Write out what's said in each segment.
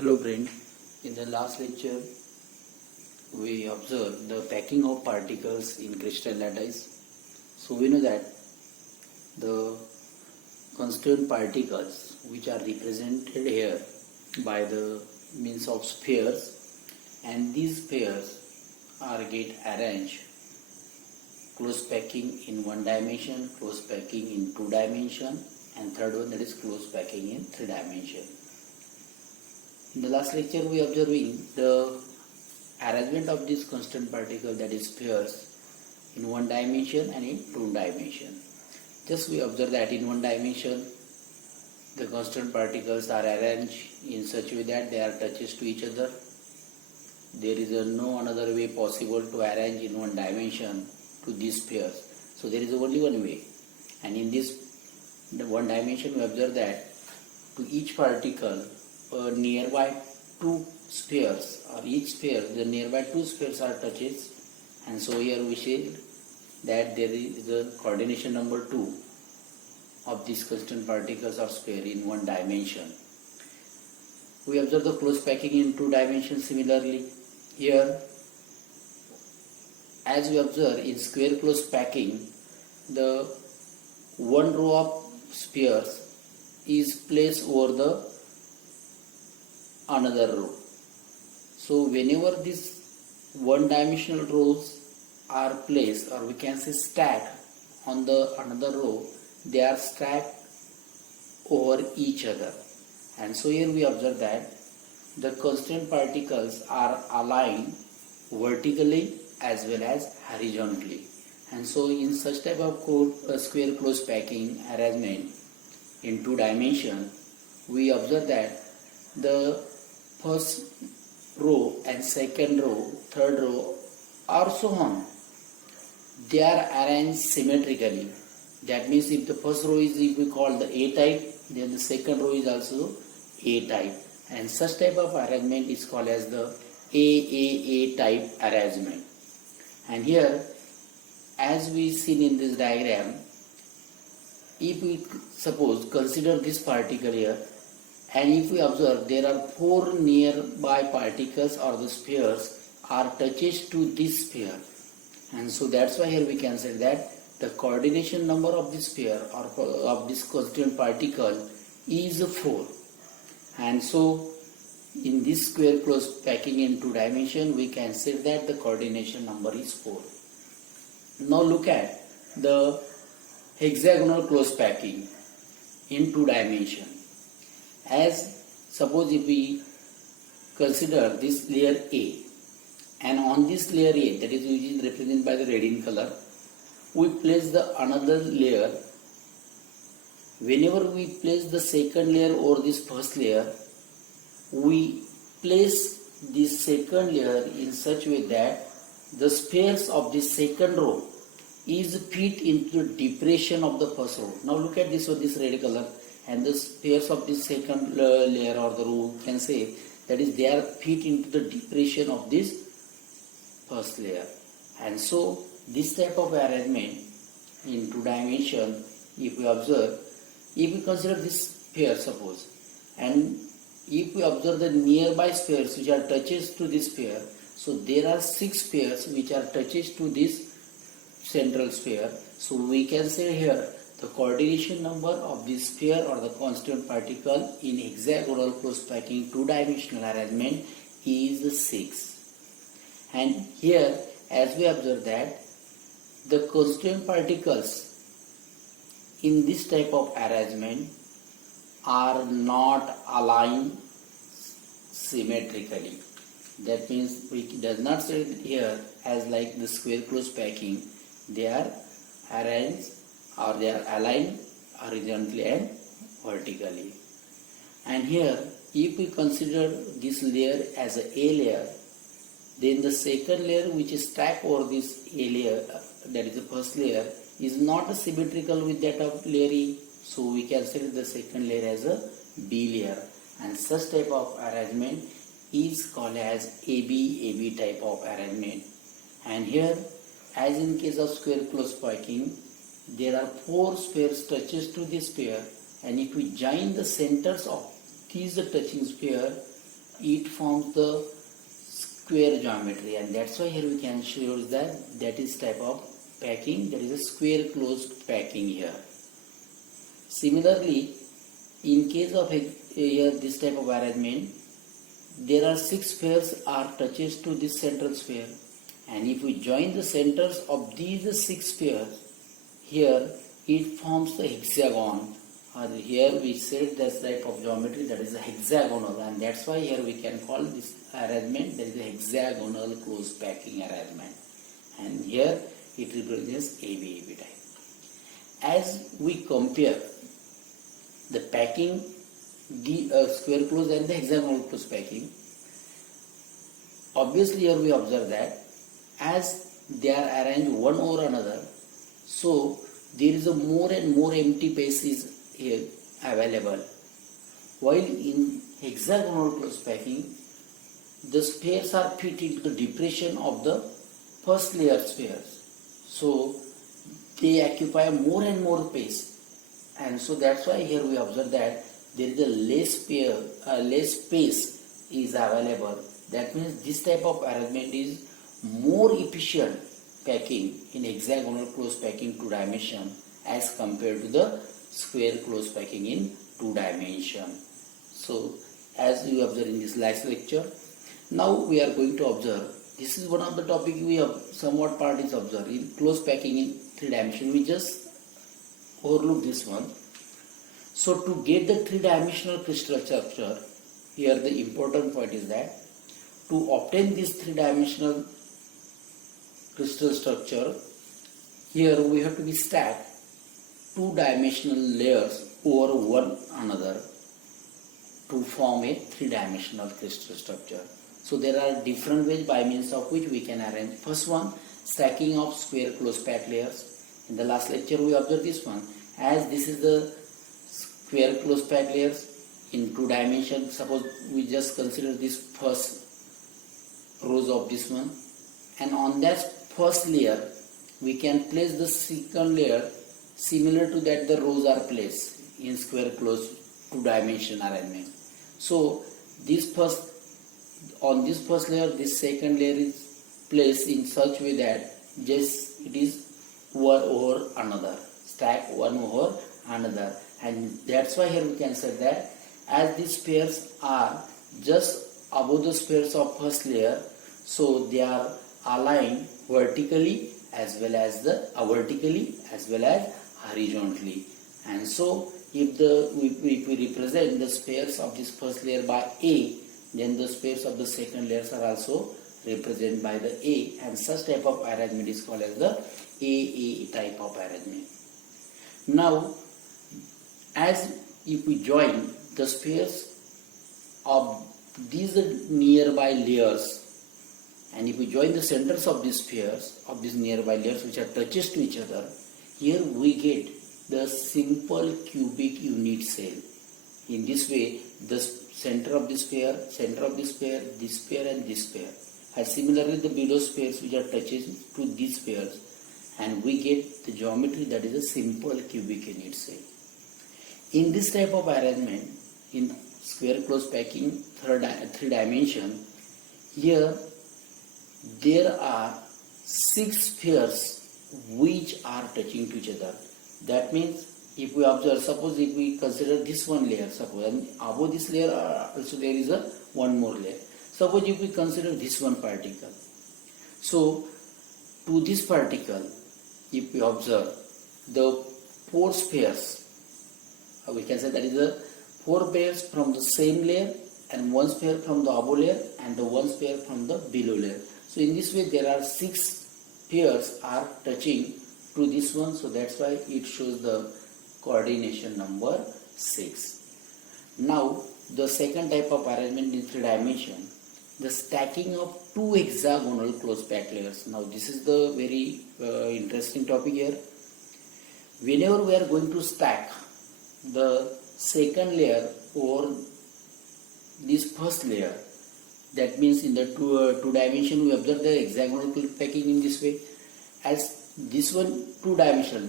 Hello friend, in the last lecture we observed the packing of particles in crystal lattice. So we know that the constant particles which are represented here by the means of spheres, and these spheres are get arranged close packing in one dimension, close packing in two dimension, and third one, that is close packing in three dimension. In the last lecture we observing the arrangement of this constant particle, that is spheres, in one dimension and in two dimension. Just we observe that in one dimension the constant particles are arranged in such a way that they are touches to each other. There is no another way possible to arrange in one dimension to these spheres. So there is only one way, and in this one dimension we observe that to each particle nearby two spheres, or each sphere, the nearby two spheres are touches, and so here we say that there is the coordination number 2 of these constant particles or sphere in one dimension. We observe the close packing in two dimensions similarly. Here, as we observe in square close packing, the one row of spheres is placed over the another row. So whenever these one dimensional rows are placed, or we can say stacked on the another row, they are stacked over each other. And so here we observe that the constant particles are aligned vertically as well as horizontally. And so in such type of square close packing arrangement in two dimension, we observe that the first row and second row, third row, or so on, they are arranged symmetrically. That means if the first row is, if we call the A type, then the second row is also A type, and such type of arrangement is called as the Aaa type arrangement. And here, as we seen in this diagram, if we suppose consider this particle here, and if we observe there are four nearby particles or the spheres are touches to this sphere, and so that's why here we can say that the coordination number of this sphere or of this constant particle is 4. And so in this square close packing in two dimension, we can say that the coordination number is 4. Now look at the hexagonal close packing in two dimension. As suppose if we consider this layer A, and on this layer A, that is which is represented by the red in color, we place the another layer. Whenever we place the second layer over this first layer, we place this second layer in such a way that the spheres of the second row is fit into the depression of the first row. Now look at this one, this red color, and the spheres of this second layer or the row can say that is they are fit into the depression of this first layer. And so this type of arrangement in two dimension, if we observe, if we consider this sphere suppose, and if we observe the nearby spheres which are touches to this sphere, so there are 6 spheres which are touches to this central sphere. So we can say here the coordination number of this sphere or the constant particle in hexagonal close packing two dimensional arrangement is 6. And here as we observe that the constant particles in this type of arrangement are not aligned symmetrically. That means we does not say here as like the square close packing, they are arranged or they are aligned horizontally and vertically. And here if we consider this layer as a layer, then the second layer which is stacked over this A layer, that is the first layer, is not symmetrical with that of layer E. So we can say the second layer as a B layer, and such type of arrangement is called as AB type of arrangement. And here, as in case of square close packing, there are 4 spheres touches to this sphere, and if we join the centers of these touching sphere, it forms the square geometry, and that's why here we can show that is type of packing, that is a square closed packing here. Similarly, in case of here this type of arrangement, there are 6 spheres are touches to this central sphere, and if we join the centers of these 6 spheres, here it forms the hexagon, or here we said this type of geometry, that is a hexagonal, and that's why here we can call this arrangement that is a hexagonal closed packing arrangement, and here it represents AB type. As we compare the packing, the square closed and the hexagonal closed packing, obviously here we observe that as they are arranged one over another, so there is a more and more empty space is here available, while in hexagonal closed packing the spheres are fit into the depression of the first layer spheres, so they occupy more and more space, and so that's why here we observe that there is a less space is available. That means this type of arrangement is more efficient packing in hexagonal closed packing 2 dimension as compared to the square closed packing in 2 dimension. So as you observe in this last lecture, now we are going to observe, this is one of the topic we have somewhat part is observed in closed packing in 3 dimension. We just overlook this one. So to get the 3-dimensional crystal structure, here the important point is that to obtain this 3-dimensional crystal structure, here we have to be stacked 2-dimensional layers over one another to form a 3-dimensional crystal structure. So there are different ways by means of which we can arrange. First one, stacking of square closed pack layers. In the last lecture we observed this one, as this is the square closed pack layers in 2 dimensions. Suppose we just consider this first rows of this one, and on that first layer we can place the second layer similar to that the rows are placed in square closed 2 dimension arrangement. So this first, on this first layer, this second layer is placed in such way that just it is one over another, stack one over another, and that's why here we can say that as these pairs are just above the spheres of first layer, so they are aligned vertically as well as horizontally, and so if we represent the spheres of this first layer by A, then the spheres of the second layers are also represented by the A, and such type of arrangement is called as the Aaa type of arrangement. Now, as if we join the spheres of these nearby layers, and if we join the centers of these spheres of these nearby layers which are touches to each other, here we get the simple cubic unit cell. In this way, the center of this sphere, this sphere and this sphere, and similarly the below spheres which are touches to these spheres, and we get the geometry that is a simple cubic unit cell. In this type of arrangement, in square closed packing 3 dimension, here there are 6 spheres which are touching to each other. That means if we observe, suppose if we consider this one layer, suppose, and above this layer also there is a one more layer. Suppose if we consider this one particle, so to this particle, if we observe the 4 spheres, we can say that is the 4 pairs from the same layer and 1 sphere from the above layer and the 1 sphere from the below layer. So in this way there are 6 pairs are touching to this one, so that's why it shows the coordination number 6. Now the second type of arrangement in 3 dimension, the stacking of 2 hexagonal closed pack layers. Now this is the very interesting topic here. Whenever we are going to stack the second layer over this first layer, that means in the 2 dimension we observe the hexagonal packing in this way. As this one 2 dimensional,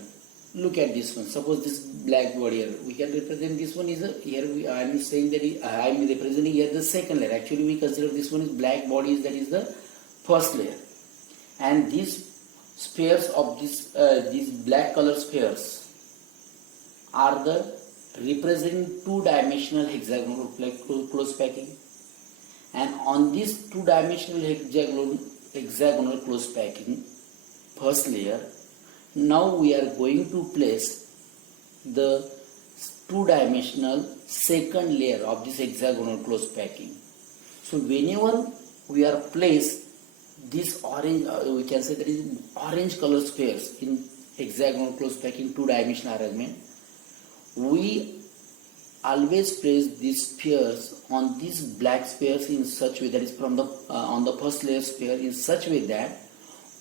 look at this one. Suppose this black body here, we can represent this one is I am saying that I am representing here the second layer. Actually, we consider this one is black body, that is the first layer, and these spheres of these black color spheres are the representing two-dimensional hexagonal close packing, and on this two-dimensional hexagonal close packing first layer, now we are going to place the two-dimensional second layer of this hexagonal close packing. So whenever we are place this orange, we can say that is orange color spheres in hexagonal close packing two-dimensional arrangement, we always place these spheres on these black spheres in such way, that is from the on the first layer sphere, in such way that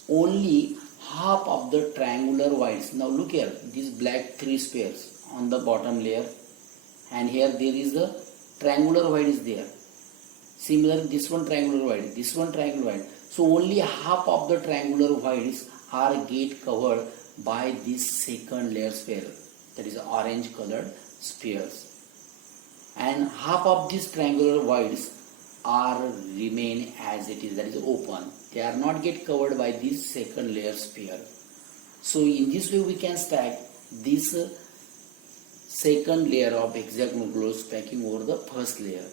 only half of the triangular whites. Now look here, these black three spheres on the bottom layer, and here there is the triangular white is there. Similarly, this one triangular white, this one triangular white. So only half of the triangular whites are get covered by this second layer sphere, that is orange colored spheres, and half of these triangular whites are remain as it is, that is open. They are not get covered by this second layer sphere. So in this way we can stack this second layer of hexagonal close packing over the first layer.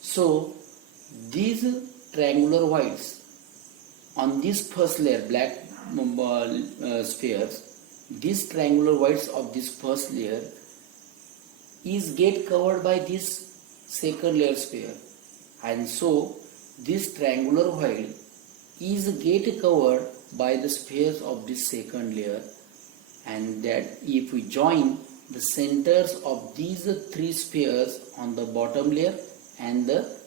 So these triangular whites on this first layer black spheres, these triangular whites of this first layer is get covered by this second layer sphere, and so this triangular white is get covered by the spheres of this second layer, and that if we join the centers of these three spheres on the bottom layer and the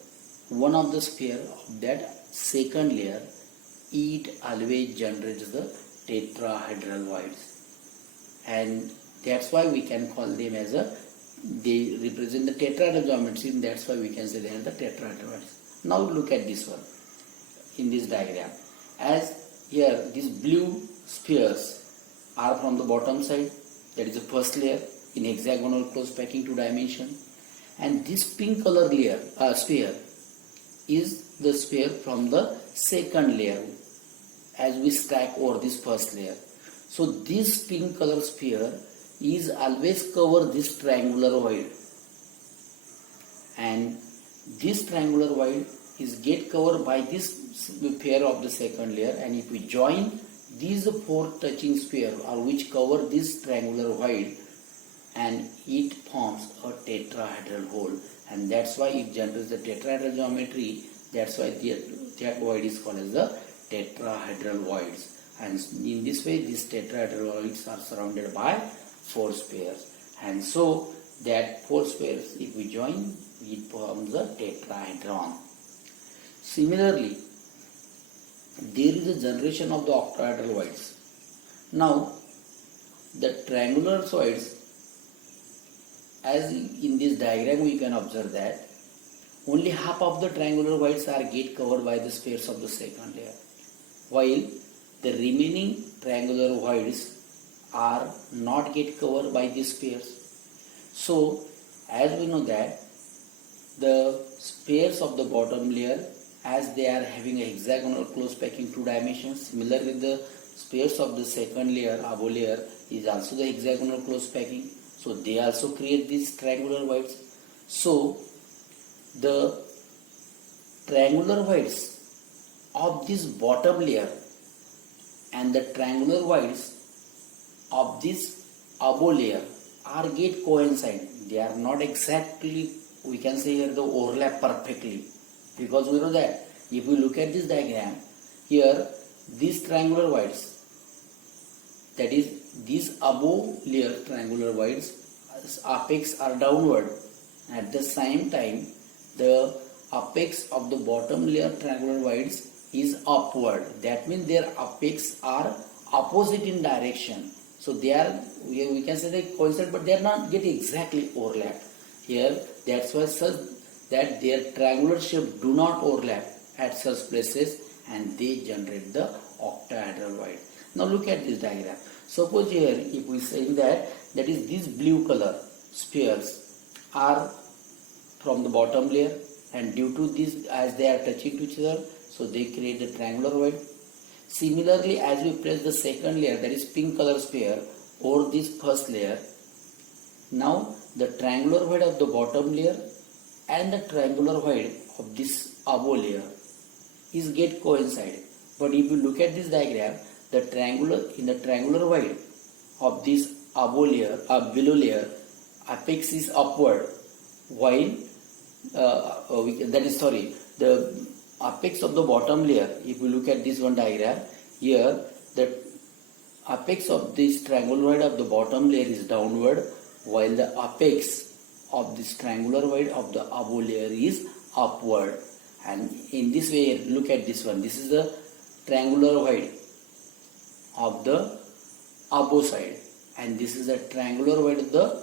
one of the sphere of that second layer, it always generates the tetrahedral whites, and that's why we can call them as they represent the tetrahedral geometry, and that's why we can say they are the tetrahedral whites. Now look at this one in this diagram. As here these blue spheres are from the bottom side, that is the first layer in hexagonal close packing two dimension, and this pink color layer sphere is the sphere from the second layer as we stack over this first layer. So this pink color sphere is always cover this triangular void, and this triangular void is get covered by this sphere of the second layer, and if we join these four touching sphere or which cover this triangular void, and it forms a tetrahedral hole, and that's why it generates the tetrahedral geometry. That's why that void is called as the tetrahedral voids, and in this way these tetrahedral voids are surrounded by four spheres, and so that four spheres if we join, it forms a tetrahedron. Similarly, there is a generation of the octahedral voids. Now the triangular voids, as in this diagram we can observe that only half of the triangular voids are get covered by the spheres of the second layer, while the remaining triangular voids are not get covered by these spheres. So as we know that the spheres of the bottom layer, as they are having a hexagonal close packing two dimensions, similar with the spheres of the second layer, above layer, is also the hexagonal close packing. So they also create these triangular voids. So the triangular voids of this bottom layer and the triangular voids of this above layer are get coincide. They are not exactly, we can say here, the overlap perfectly, because we know that if we look at this diagram here, these triangular voids, that is these above layer triangular voids apex are downward, at the same time the apex of the bottom layer triangular voids is upward. That means their apex are opposite in direction. So they are, we can say they coincide, but they are not get exactly overlap. Here that's why such that their triangular shape do not overlap at such places, and they generate the octahedral void. Now look at this diagram. Suppose here if we say that is these blue color spheres are from the bottom layer, and due to this, as they are touching to each other, so they create the triangular void. Similarly, as we place the second layer, that is pink color sphere, over this first layer, now the triangular void of the bottom layer and the triangular void of this above layer is get coincide. But if you look at this diagram, the triangular void of this above layer below layer, apex is upward, while the apex of the bottom layer, if you look at this one diagram here, the apex of this triangular void of the bottom layer is downward, while the apex of this triangular void of the above layer is upward. And in this way, look at this one, this is the triangular void of the above side, and this is the triangular void of the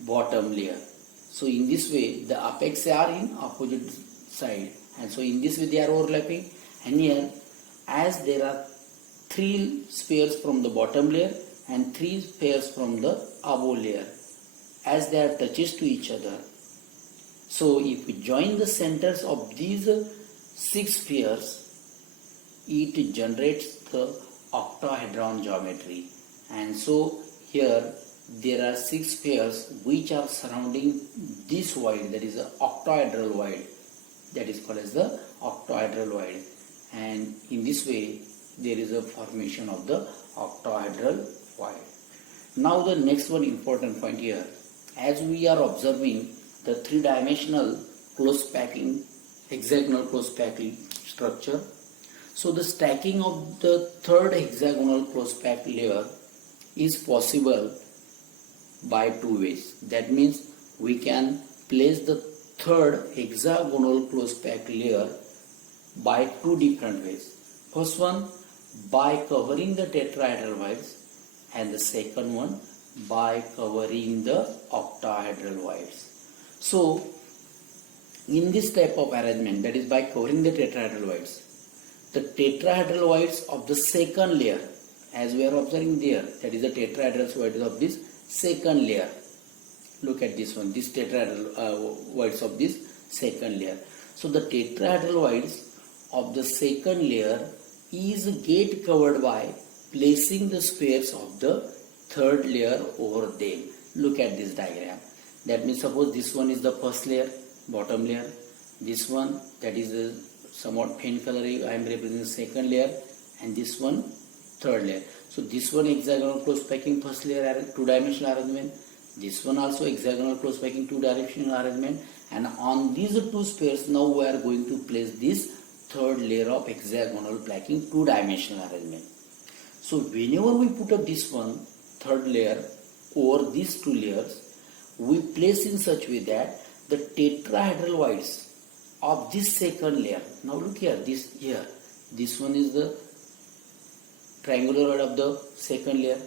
bottom layer. So in this way, the apex are in opposite side, and so in this way they are overlapping. And here, as there are 3 spheres from the bottom layer and 3 spheres from the above layer, as they are touches to each other, so if we join the centers of these 6 spheres, it generates the octahedron geometry. And so here there are 6 spheres which are surrounding this void, that is the octahedral void, that is called as the octahedral void. And in this way there is a formation of the octahedral void. Now the next one important point here, as we are observing the 3-dimensional close packing, hexagonal close packing structure, so the stacking of the third hexagonal close packed layer is possible by 2 ways. That means we can place the third hexagonal close packed layer by 2 different ways. First one, by covering the tetrahedral voids, and the second one by covering the octahedral voids. So in this type of arrangement, that is by covering the tetrahedral voids, the tetrahedral voids of the second layer, as we are observing there, that is the tetrahedral voids of this second layer. Look at this one, this tetrahedral voids of this second layer. So the tetrahedral voids of the second layer is get covered by placing the spheres of the third layer over them. Look at this diagram. That means suppose this one is the first layer, bottom layer. This one, that is a somewhat faint color, I am representing the second layer, and this one third layer. So this one hexagonal close packing first layer 2-dimensional arrangement. This one also hexagonal close packing 2-dimensional arrangement. And on these 2 spheres, now we are going to place this third layer of hexagonal packing 2-dimensional arrangement. So whenever we put up this one third layer over these 2 layers, we place in such way that the tetrahedral voids of this second layer, now look here, this one is the triangular void of the second layer.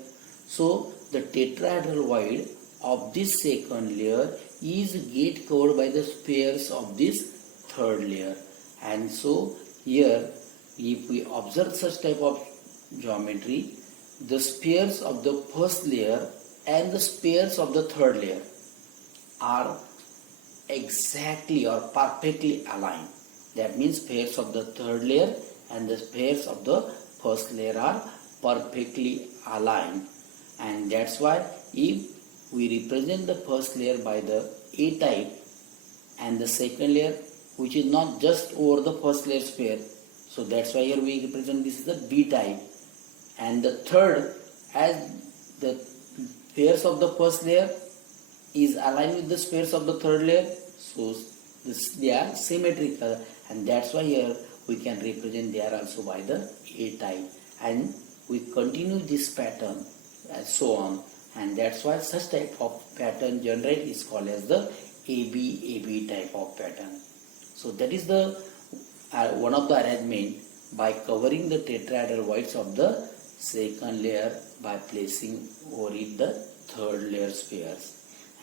So the tetrahedral void of this second layer is get covered by the spheres of this third layer. And so here, if we observe such type of geometry, the spheres of the first layer and the spheres of the third layer are exactly or perfectly aligned. That means spheres of the third layer and the spheres of the first layer are perfectly aligned. And that's why if we represent the first layer by the A type and the second layer, which is not just over the first layer sphere, so that's why here we represent this is the B type, and the third, as the spheres of the first layer is aligned with the spheres of the third layer, so they are symmetrical, and that's why here we can represent they are also by the A type, and we continue this pattern and so on, and that's why such type of pattern generate is called as the AB type of pattern. So that is the one of the arrangement by covering the tetrahedral voids of the second layer by placing over it the third layer spheres.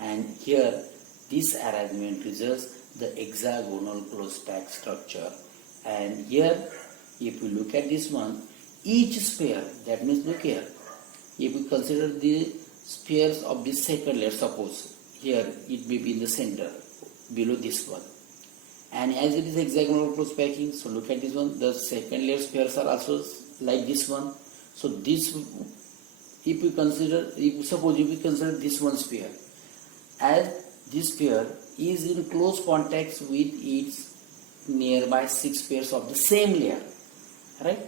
And here this arrangement results the hexagonal close packed structure. And here if you look at this one, each sphere, that means look here, If we consider the spheres of the second layer, suppose here it may be in the center below this one, and as it is hexagonal close packing, so look at this one, the second layer spheres are also like this one. So this, if we consider this one sphere, as this sphere is in close contact with its nearby 6 spheres of the same layer, right?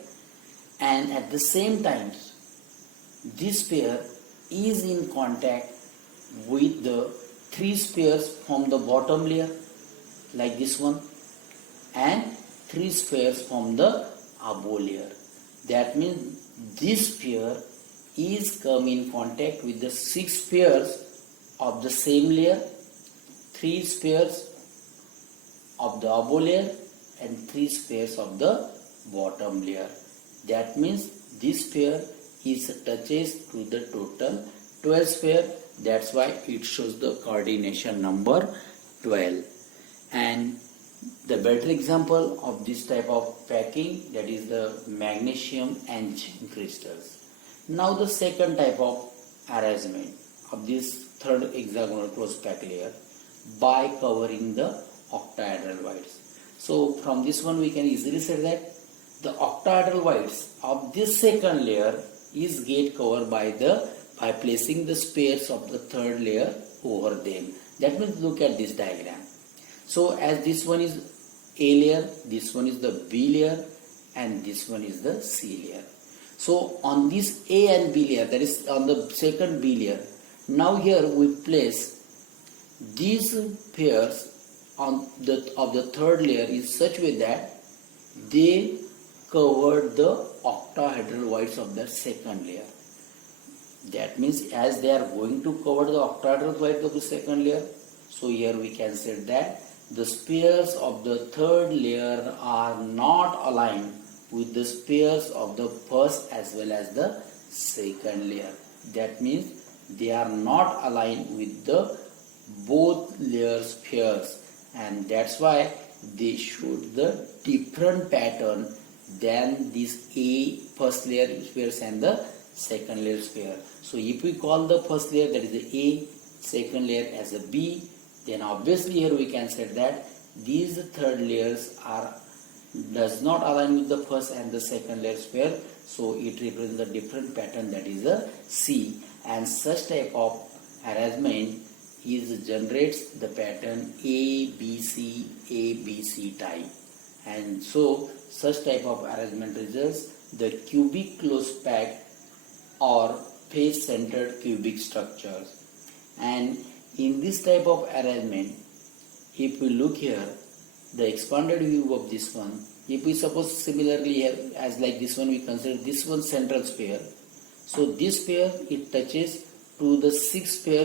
And at the same time, this sphere is in contact with the 3 spheres from the bottom layer, like this one, and 3 spheres from the above layer. That means this sphere is come in contact with the 6 spheres of the same layer, 3 spheres of the above layer, and 3 spheres of the bottom layer. That means this sphere is touches to the total 12 sphere. That's why it shows the coordination number 12. And the better example of this type of packing, that is the magnesium and zinc crystals. Now the second type of arrangement of this third hexagonal close pack layer by covering the octahedral voids. So from this one we can easily say that the octahedral voids of this second layer is get covered by placing the spheres of the third layer over them. That means look at this diagram. So as this one is A layer, this one is the B layer, and this one is the C layer. So on this A and B layer, that is on the second B layer, now here we place these pairs on of the third layer in such way that they cover the octahedral voids of the second layer. That means as they are going to cover the octahedral void of the second layer, so here we can say that the spheres of the third layer are not aligned with the spheres of the first as well as the second layer. That means they are not aligned with the both layer spheres, and that's why they show the different pattern than this A first layer spheres and the second layer sphere. So if we call the first layer, that is the A, second layer as a B, then obviously here we can say that these third layers does not align with the first and the second layer sphere, so it represents a different pattern, that is a C, and such type of arrangement generates the pattern ABC type, and so such type of arrangement results the cubic close packed or face centered cubic structures. And in this type of arrangement, if we look here, the expanded view of this one, if we suppose similarly here as like this one, we consider this one central sphere. So this sphere, it touches to the 6 spheres